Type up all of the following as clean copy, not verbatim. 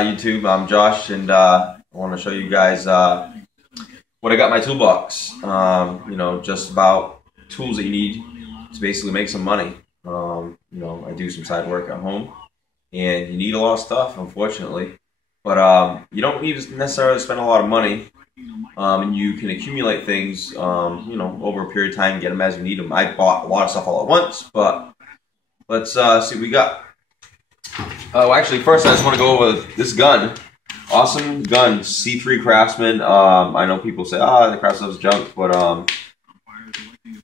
YouTube, I'm Josh, and I want to show you guys what I got in my toolbox. Just about tools that you need to basically make some money. I do some side work at home, and you need a lot of stuff, unfortunately. But you don't need to necessarily spend a lot of money, and you can accumulate things, over a period of time, get them as you need them. I bought a lot of stuff all at once, but let's see what we got. Oh, actually, first I just want to go over this gun. Awesome gun, C3 Craftsman. I know people say, the Craftsman stuff's junk, but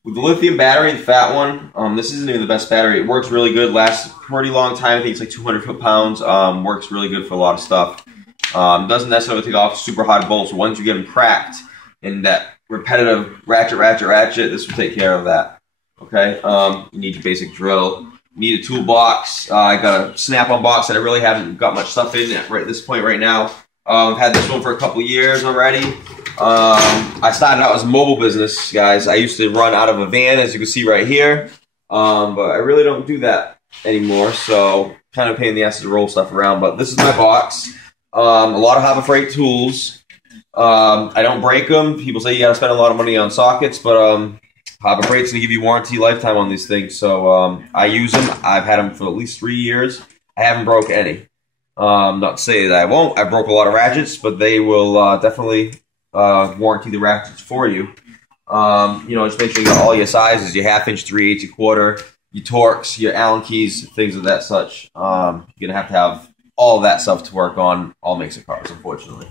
with the lithium battery, the fat one, this isn't even the best battery. It works really good, lasts a pretty long time. I think it's like 200 foot-pounds. Works really good for a lot of stuff. Doesn't necessarily take off super hot bolts. Once you get them cracked and that repetitive ratchet, this will take care of that. Okay, you need your basic drill. Need a toolbox. I got a Snap-on box that I really haven't got much stuff in at this point right now. I've had this one for a couple years already. I started out as a mobile business, guys. I used to run out of a van, as you can see right here. But I really don't do that anymore, so kind of pain in the ass to roll stuff around. But this is my box. A lot of Harbor Freight tools. I don't break them. People say you gotta spend a lot of money on sockets, but Harbor Freight's going to give you warranty lifetime on these things, so I use them. I've had them for at least 3 years. I haven't broke any. Not to say that I won't. I broke a lot of ratchets, but they will definitely warranty the ratchets for you. Just make sure you got all your sizes, your 1/2 inch, 3/8, your quarter, your Torx, your Allen keys, things of that such. You're going to have all of that stuff to work on all makes of cars, unfortunately.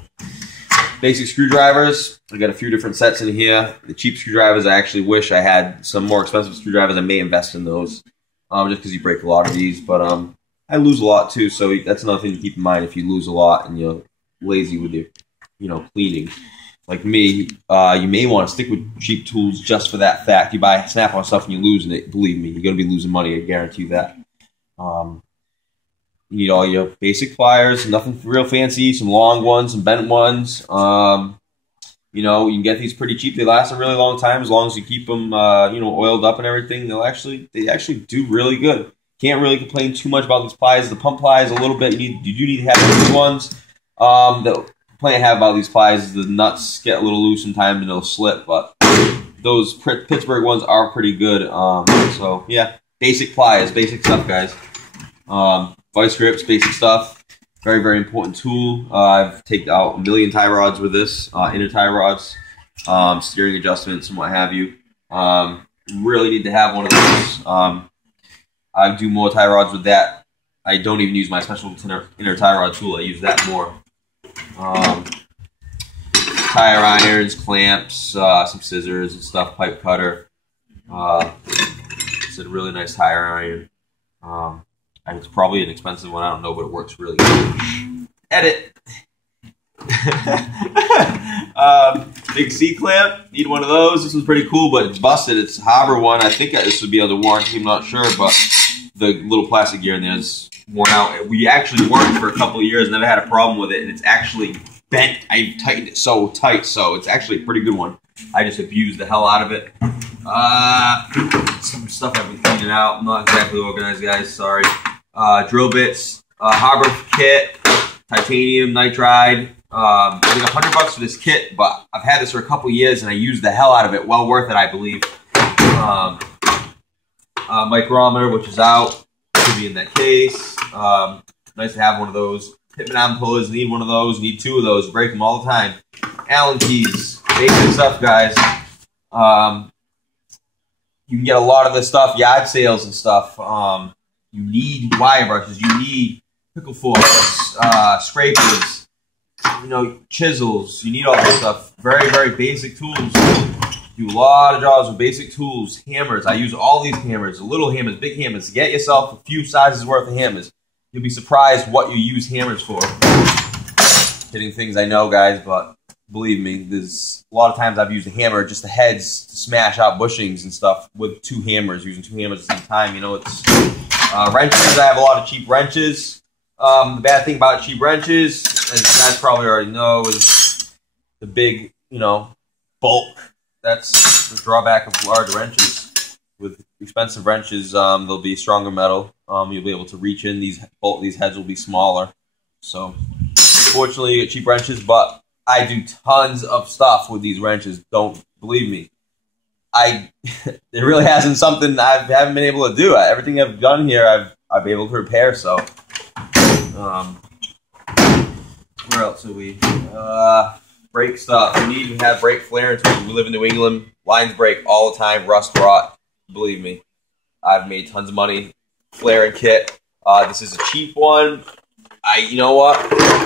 Basic screwdrivers. I got a few different sets in here. The cheap screwdrivers, I actually wish I had some more expensive screwdrivers. I may invest in those, just because you break a lot of these. But I lose a lot too, so that's another thing to keep in mind. If you lose a lot and you're lazy with your, cleaning, like me, you may want to stick with cheap tools just for that fact. You buy Snap-on stuff and you're losing it. Believe me, you're going to be losing money. I guarantee you that. You need all your basic pliers, nothing real fancy, some long ones, some bent ones. You can get these pretty cheap. They last a really long time as long as you keep them, oiled up and everything. They actually do really good. Can't really complain too much about these pliers. The pump pliers a little bit. You do need to have these ones. The complaint I have about these pliers is the nuts get a little loose sometimes and they'll slip, but those Pittsburgh ones are pretty good. So yeah, basic pliers, basic stuff, guys. Vice grips, basic stuff. Very, very important tool. I've taken out a million tie rods with this, inner tie rods, steering adjustments, and what have you. Really need to have one of those. I do more tie rods with that. I don't even use my special inner tie rod tool. I use that more. Tire irons, clamps, some scissors and stuff, pipe cutter. It's a really nice tire iron. It's probably an expensive one, I don't know, but it works really good. Edit! Big C-clamp, need one of those. This one's pretty cool, but it's busted. It's a Harbor one. I think this would be under warranty, I'm not sure, but the little plastic gear in there is worn out. We actually worked for a couple of years, never had a problem with it, and it's actually bent. I tightened it so tight, so it's actually a pretty good one. I just abused the hell out of it. Some stuff I've been cleaning out. I'm not exactly organized, guys, sorry. Drill bits, Harbor kit, titanium, nitride. I think $100 for this kit, but I've had this for a couple years and I used the hell out of it. Well worth it, I believe. Micrometer, which is out, should be in that case. Nice to have one of those. Pitman arm pullers, need one of those. Need 2 of those. Break them all the time. Allen keys, basic stuff, guys. You can get a lot of this stuff, yard sales and stuff. You need wire brushes, you need pickle forks, scrapers, chisels, you need all this stuff. Very, very basic tools. Do a lot of jobs with basic tools. Hammers, I use all these hammers, little hammers, big hammers. Get yourself a few sizes worth of hammers. You'll be surprised what you use hammers for. Hitting things, I know, guys, but believe me, there's a lot of times I've used a hammer, just the heads, to smash out bushings and stuff with 2 hammers, using 2 hammers at the same time. It's wrenches. I have a lot of cheap wrenches. The bad thing about cheap wrenches, as you guys probably already know, is the big, bulk. That's the drawback of large wrenches. With expensive wrenches, they'll be stronger metal. You'll be able to reach in. These heads will be smaller. So unfortunately, you get cheap wrenches, but I do tons of stuff with these wrenches. Don't believe me. There really hasn't something I haven't been able to do. Everything I've done here, I've been able to repair. So, where else are we? Brake stuff. We need to have brake flaring tools. We live in New England. Lines break all the time. Rust, rot. Believe me, I've made tons of money. Flaring kit. This is a cheap one. You know what?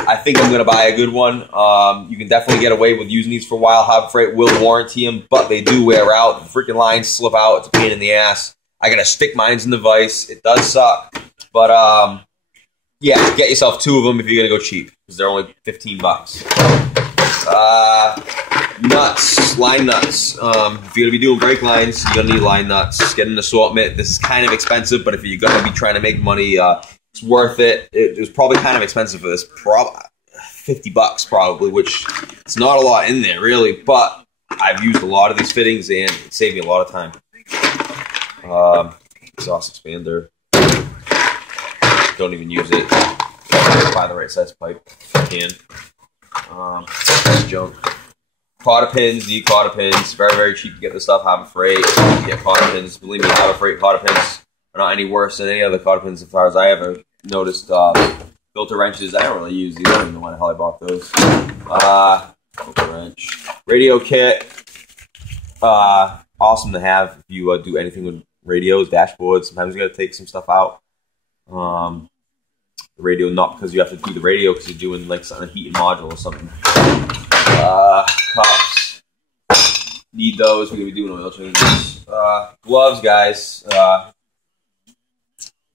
I think I'm gonna buy a good one. You can definitely get away with using these for a while. Harbor Freight will warranty them, but they do wear out. The freaking lines slip out. It's a pain in the ass. I gotta stick mines in the vise. It does suck, but yeah, get yourself 2 of them if you're gonna go cheap because they're only $15. Nuts, line nuts. If you're gonna be doing brake lines, you're gonna need line nuts. Get an assortment. This is kind of expensive, but if you're gonna be trying to make money, it's worth it. It was probably kind of expensive for this, $50 probably, which it's not a lot in there really, but I've used a lot of these fittings and it saved me a lot of time. Exhaust expander. Don't even use it. Buy the right size pipe if you can. Junk. Cotter pins, need cotter pins. Very, very cheap to get this stuff. Harbor Freight. You get cotter pins. Believe me, Harbor Freight cotter pins are not any worse than any other cotter pins as far as I ever noticed. Filter wrenches, I don't really use these. I don't even know why the hell I bought those. Filter wrench. Radio kit. Awesome to have if you do anything with radios, dashboards. Sometimes you got to take some stuff out. The radio, not because you have to do the radio, because you're doing like a heating module or something. Cups. Need those. We're going to be doing oil changes. Gloves, guys. If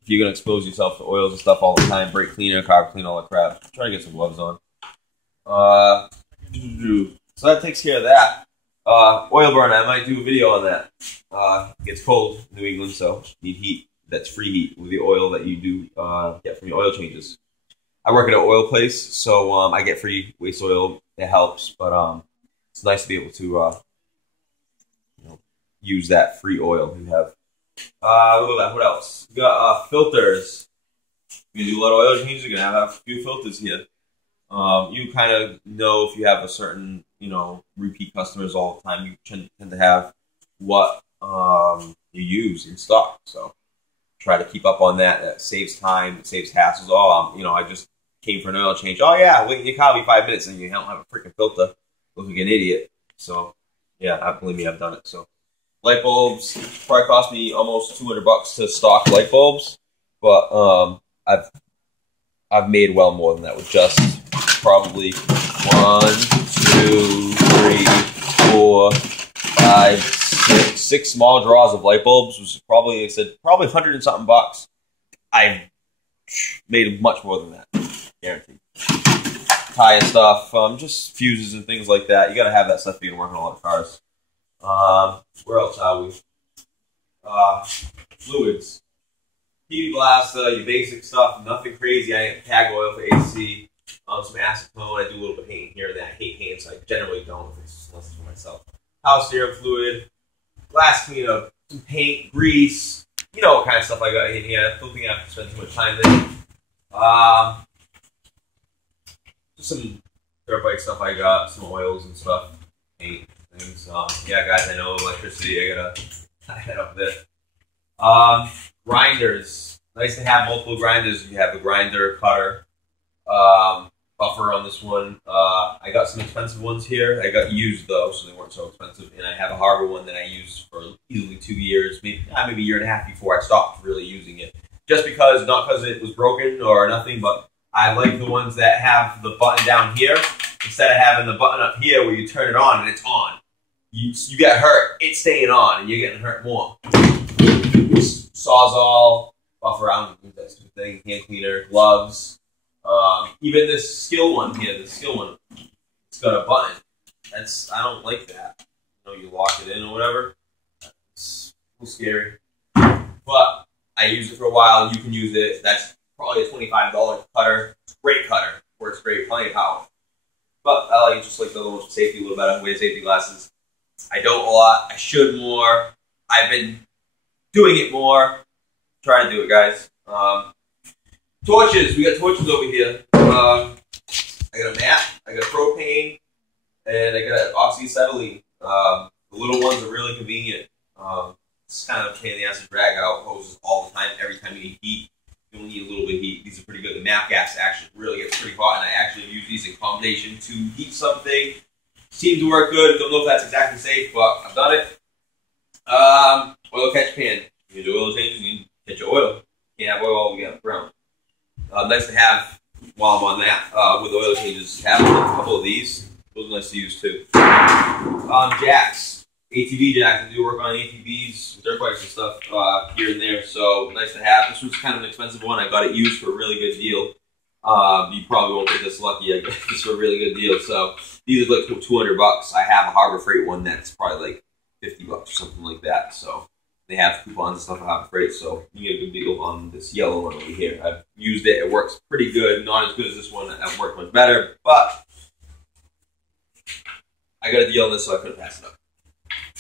you're going to expose yourself to oils and stuff all the time, brake cleaner, carb cleaner, all that crap, try to get some gloves on. So that takes care of that. Oil burner, I might do a video on that. It gets cold in New England, so you need heat. That's free heat with the oil that you do get from your oil changes. I work at an oil place, so I get free waste oil. It helps, but it's nice to be able to use that free oil you have. Look at that. What else? We got filters. You do a lot of oil changes, you're going to have a few filters here. You kind of know if you have a certain, repeat customers all the time, you tend to have what you use in stock. So try to keep up on that. That saves time, it saves hassles. I just came for an oil change. Oh, yeah, wait in your car, be 5 minutes, and you don't have a freaking filter. Look like an idiot. So, yeah, believe me, I've done it. So, light bulbs probably cost me almost $200 to stock light bulbs, but I've made well more than that with just probably 1, 2, 3, 4, 5, 6 small draws of light bulbs, which is probably, like I said, probably 100 and something bucks. I've made much more than that, guaranteed. Tire stuff, just fuses and things like that. You gotta have that stuff if you're gonna work on a lot of cars. Where else are we? Fluids. PV blaster, your basic stuff, nothing crazy. I get tag oil for AC, some acetone. I do a little bit of painting here and there. I hate paint, so I generally don't unless it's for myself. Power steering fluid, glass cleanup, some paint, grease. You know what kind of stuff I got in here. I don't think I have to spend too much time there. Just some dirt bike stuff I got, some oils and stuff, paint things. Yeah, guys, I know electricity. I gotta head up there. Grinders. Nice to have multiple grinders. You have a grinder, cutter, buffer on this one. I got some expensive ones here. I got used though, so they weren't so expensive. And I have a Harbor one that I used for easily 2 years, maybe a year and a half before I stopped really using it. Just because, not because it was broken or nothing, but I like the ones that have the button down here instead of having the button up here where you turn it on and it's on. You get hurt, it's staying on, and you're getting hurt more. Sawzall, buffer, I don't think that's a good thing, hand cleaner, gloves. Even this skill one here, it's got a button. I don't like that. You lock it in or whatever. It's a little scary. But I used it for a while, you can use it. That's probably a $25 cutter. Great cutter. Works great, plenty of power. But I like just like the little safety a little better, wear safety glasses. I don't a lot. I should more. I've been doing it more. Try to do it, guys. Torches. We got torches over here. I I got a mat, I got a propane, and I got an oxyacetylene. The little ones are really convenient. It's kind of a pain in the ass to drag out hoses all the time. Every time you need heat, you only need a little bit of heat. These are pretty good. The MAP gas actually really gets pretty hot, and I actually use these in combination to heat something. Seems to work good. Don't know if that's exactly safe, but I've done it. Oil catch pan. You do oil changes, you catch your oil. You can't have oil all together brown. Nice to have while I'm on that with oil changes. Have a couple of these. Those are nice to use too. Jacks. ATV jacks. I do work on ATVs, dirt bikes and stuff here and there, so nice to have. This one's kind of an expensive one. I got it used for a really good deal. You probably won't get this lucky. I got this for a really good deal. So these are like $200. I have a Harbor Freight one that's probably like $50 or something like that. So they have coupons and stuff at Harbor Freight, so you get a good deal on this yellow one over here. I've used it. It works pretty good. Not as good as this one. I've worked much better, but I got a deal on this, so I couldn't pass it up.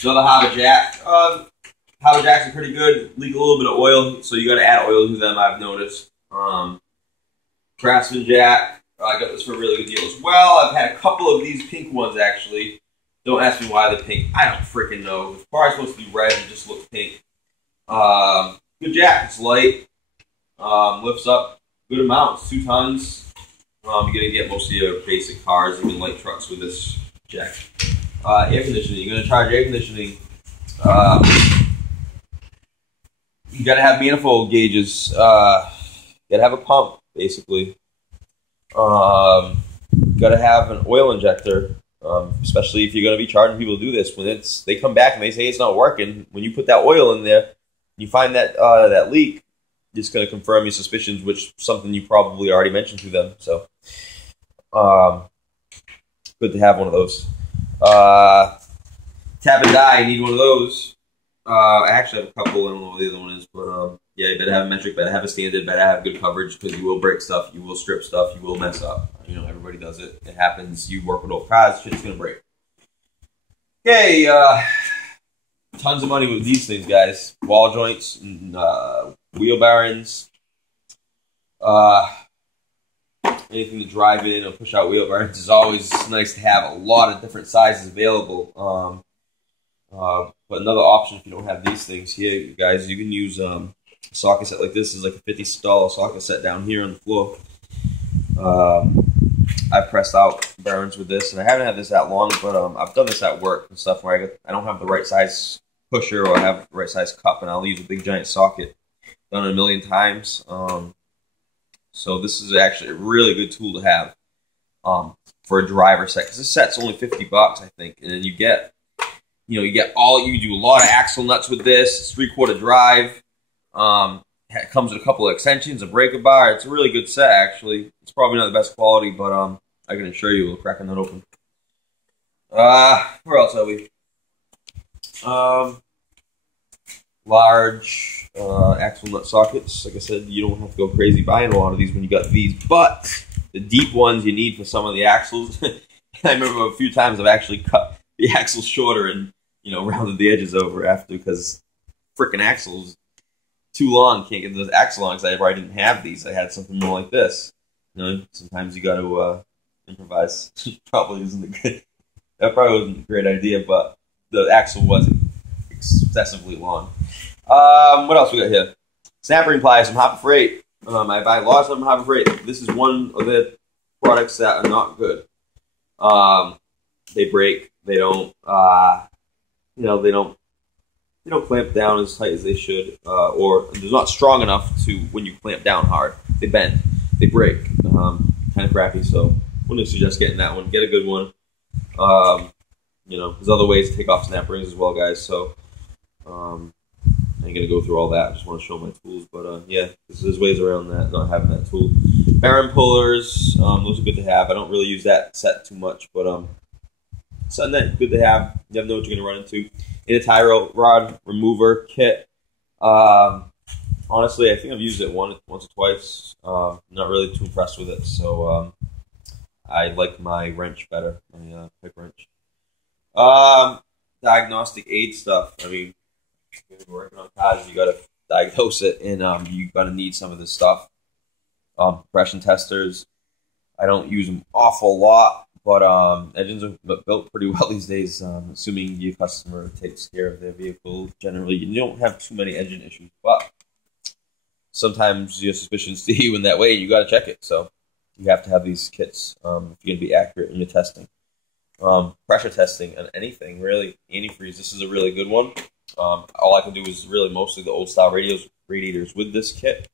Another Harbor Jack. Harbor Jacks are pretty good. Leak a little bit of oil, so you got to add oil to them, I've noticed. Craftsman Jack. I got this for a really good deal as well. I've had a couple of these pink ones, actually. Don't ask me why they're pink. I don't freaking know. It's probably supposed to be red and just looks pink. Good jack. It's light. Lifts up good amounts. 2 tons. You're going to get most of your basic cars, even light trucks with this jack. Air conditioning. You're going to charge air conditioning. You got to have manifold gauges. You got to have a pump, basically. Got to have an oil injector, especially if you're going to be charging people to do this. When they come back and they say it's not working, when you put that oil in there, you find that that leak, it's going to confirm your suspicions, which is something you probably already mentioned to them. So, good to have one of those. Tap and die, you need one of those. I actually have a couple. I don't know what the other one is, but yeah, you better have a metric, better have a standard, better have good coverage, because you will break stuff, you will strip stuff, you will mess up. You know, everybody does it. It happens. You work with old cars, shit's gonna break. Okay, tons of money with these things, guys. Wall joints, and, wheel bearings, anything to drive in or push out wheel bearings is always nice to have. A lot of different sizes available. But another option, if you don't have these things here, guys, you can use a socket set like this. Is like a $50 socket set down here on the floor. I've pressed out bearings with this, and I haven't had this that long, but I've done this at work and stuff where I don't have the right size pusher or I have the right size cup, and I'll use a big giant socket. Done it a million times. So this is actually a really good tool to have for a driver set, because this set's only $50, I think, and then you get do a lot of axle nuts with this. It's 3/4 drive. It comes with a couple of extensions, a breaker bar. It's a really good set, actually. It's probably not the best quality, but I can assure you we'll crack that open. Where else are we? Large axle nut sockets. Like I said, you don't have to go crazy buying a lot of these when you got these, but the deep ones you need for some of the axles. I remember a few times I've actually cut the axles shorter and rounded the edges over after, because freaking axles too long, can't get those axle on, because I probably didn't have these. I had something more like this. Sometimes you got to improvise. Probably isn't a good. That probably wasn't a great idea, but the axle wasn't excessively long. What else we got here? Snap ring pliers from Harbor Freight. I buy lots of them from Harbor Freight. This is one of the products that are not good. They break. They don't. They don't clamp down as tight as they should, or they're not strong enough to when you clamp down hard. They bend. They break. Kind of crappy. So wouldn't suggest getting that one. Get a good one. There's other ways to take off snap rings as well, guys. So I ain't gonna go through all that. I just want to show my tools. But yeah, there's ways around that, not having that tool. Bearing pullers, those are good to have. I don't really use that set too much, but something that's good to have. You never know what you're gonna run into. In a tie rod remover kit. Honestly, I think I've used it once or twice. Not really too impressed with it, so I like my wrench better, my pick wrench. Diagnostic aid stuff. I mean, if you're working on cars, you gotta diagnose it, and you gotta need some of this stuff. Compression testers, I don't use them awful lot, but engines are built pretty well these days. Assuming your customer takes care of their vehicle, generally you don't have too many engine issues. But sometimes your suspicions see you in that way, and you got to check it. So you have to have these kits if you're going to be accurate in your testing. Pressure testing on anything, really. Antifreeze, this is a really good one. All I can do is really mostly the old style radiators with this kit.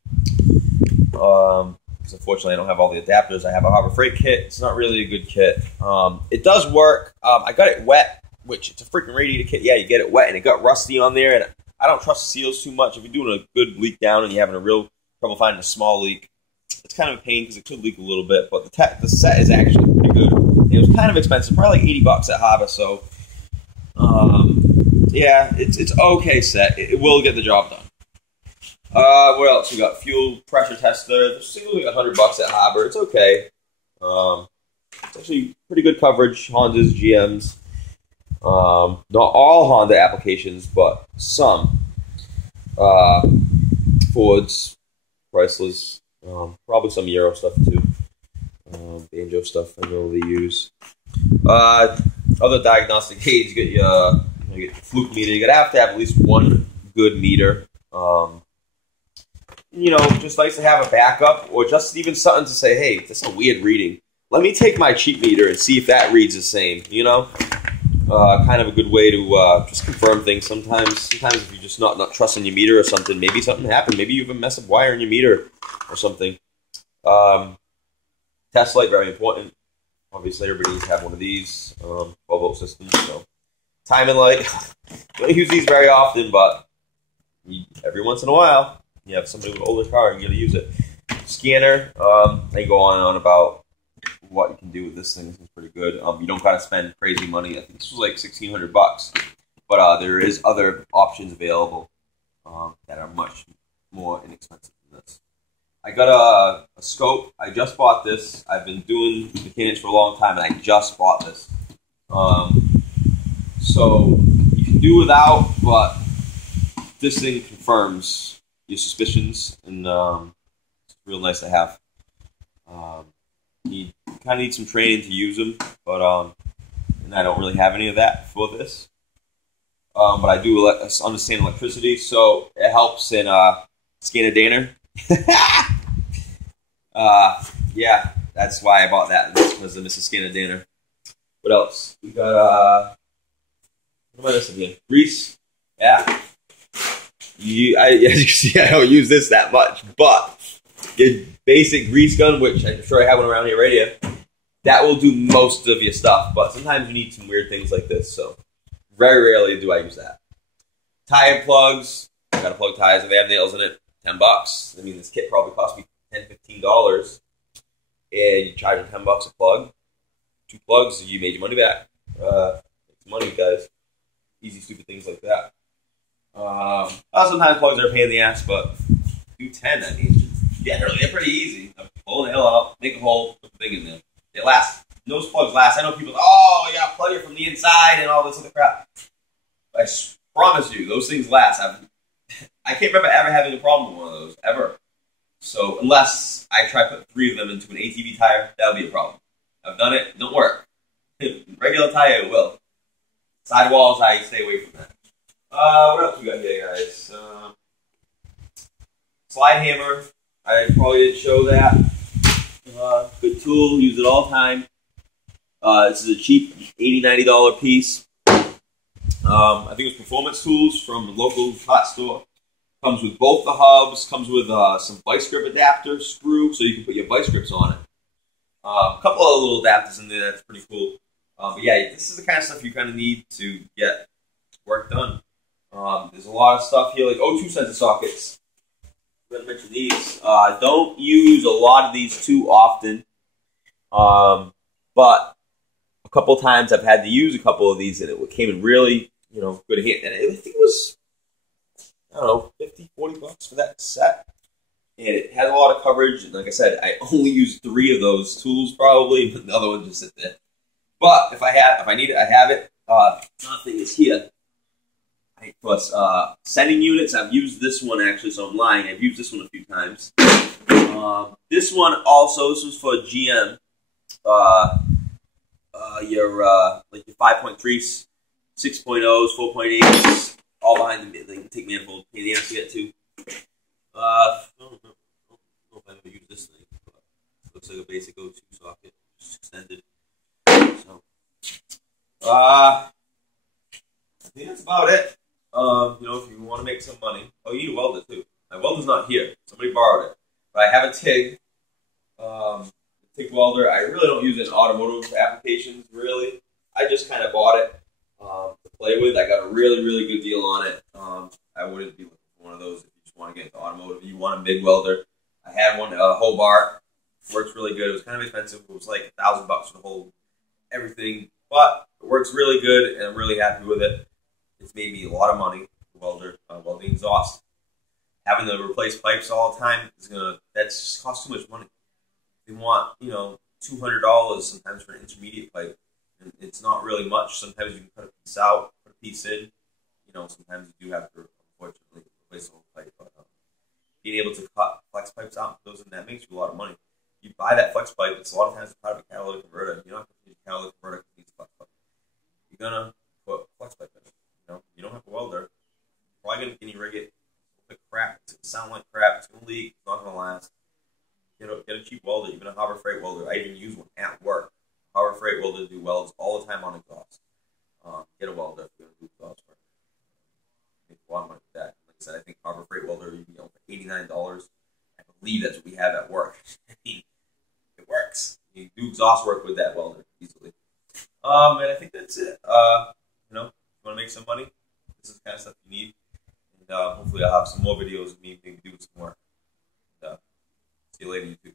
Because unfortunately I don't have all the adapters. I have a Harbor Freight kit. It's not really a good kit. It does work. I got it wet, which it's a freaking radiator kit. Yeah, you get it wet, and it got rusty on there, and I don't trust the seals too much. If you're doing a good leak down and you're having a real trouble finding a small leak, it's kind of a pain because it could leak a little bit, but the set is actually pretty good. It was kind of expensive, probably like $80 at Harbor, so yeah, it's okay set. It will get the job done. What else? We got fuel pressure tester. It's only $100 at Harbor. It's okay. It's actually pretty good coverage. Hondas, GMs. Not all Honda applications, but some. Fords, Chryslers, probably some Euro stuff too. Banjo stuff I know they use. Other diagnostic aids, you get your fluke meter. You're gonna have to have at least one good meter. Just nice to have a backup, or just even something to say, hey, that's a weird reading. Let me take my cheap meter and see if that reads the same. Kind of a good way to just confirm things. Sometimes if you're just not trusting your meter or something, maybe something happened. Maybe you have a mess of wire in your meter or something. Test light, very important. Obviously, everybody needs to have one of these 12-volt systems. So, timing light. Don't use these very often, but every once in a while, you have somebody with an older car, you got to use it. Scanner. They go on and on about what you can do with this thing. This is pretty good. You don't got to spend crazy money. I think this was like $1,600, but there is other options available that are much more inexpensive than this. I got a scope. I just bought this. I've been doing mechanics for a long time, and I just bought this. So you can do without, but this thing confirms your suspicions, and it's real nice to have. You kind of need some training to use them, but and I don't really have any of that for this. But I do understand electricity, so it helps in Scanner-Dana. Yeah, that's why I bought that. That's because of Mrs. Scanner-Dana. What else? We got what am I missing here? Grease. Yeah. As you can see, I don't use this that much, but your basic grease gun, which I'm sure I have one around here right here, that will do most of your stuff. But sometimes you need some weird things like this, so very rarely do I use that. Tire plugs. I gotta plug tires if they have nails in it. $10. I mean, this kit probably cost me $10, $15, and you charge them $10 a plug. 2 plugs, you made your money back. Make some money, guys. Easy, stupid things like that. Sometimes plugs are a pain in the ass, but do 10. I mean, generally they're pretty easy. Pull the hill out, make a hole, put the thing in there. They last. Those plugs last. I know people. Oh, you got to plug it from the inside and all this other crap. I promise you, those things last. I can't remember ever having a problem with one of those, ever. So, unless I try to put 3 of them into an ATV tire, that'll be a problem. I've done it, don't work. Regular tire, it will. Sidewalls, I stay away from that. What else we got here, guys? Slide hammer. I probably didn't show that. Good tool, use it all the time. This is a cheap $80, $90 piece. I think it was Performance Tools from the local hot store. Comes with both the hubs. Comes with some vice grip adapter screw, so you can put your vice grips on it. A couple of little adapters in there. That's pretty cool. But yeah, this is the kind of stuff you kind of need to get work done. There's a lot of stuff here, like O2 sensor sockets. I'm going to mention these. Don't use a lot of these too often. But a couple times I've had to use a couple of these, and it came in really, good hand. And I think it was, I don't know, $50, $40 for that set. And it has a lot of coverage. And like I said, I only use 3 of those tools probably, but the other one just sit there. But if I need it, I have it. Another thing is here. Plus, sending units, I've used this one actually, so I'm lying. I've used this one a few times. This one also, this was for GM. like your 5.3s, 6.0s, 4.8s, all behind the intake manifold. Pain in the ass to get to. I don't know if I've ever used this thing, but it looks like a basic O2 socket, just extended. So, I think that's about it. If you want to make some money, oh, you need a welder too. My welder's not here. Somebody borrowed it, but I have a TIG. TIG welder. I really don't use it in automotive applications. Really, I just kind of bought it to play with. I got a really, really good deal on it. I wouldn't be looking for one of those if you just want to get into automotive. If you want a MIG welder, I had one. Hobart works really good. It was kind of expensive. It was like $1,000 for the whole everything, but it works really good, and I'm really happy with it. It's made me a lot of money. Welder, welding exhaust. Having to replace pipes all the time that's just costs too much money. They want $200 sometimes for an intermediate pipe. And it's not really much. Sometimes you can cut a piece out, put a piece in. Sometimes you do have to unfortunately replace the whole pipe. But being able to cut flex pipes out, those and that makes you a lot of money. You buy that flex pipe. It's a lot of times part of a catalytic converter. You're not going to use a catalytic converter because it needs a flex pipe. You're gonna put a flex pipe in it. You don't have a welder. You're probably gonna guinea rig it. Like crap. It's gonna sound like crap. It's gonna leak. It's not gonna last. Get a cheap welder, even a Harbor Freight welder. I even use one at work. Harbor Freight welders do welds all the time on exhaust. Get a welder if you're gonna do exhaust work. Make a lot of money with that. Like I said, I think Harbor Freight welder you can get for $89. I believe that's what we have at work. I mean, it works. You do exhaust work with that welder easily. And I think that's it. You want to make some money, this is the kind of stuff you need. And hopefully I'll have some more videos of me maybe doing some work. And, see you later, YouTube.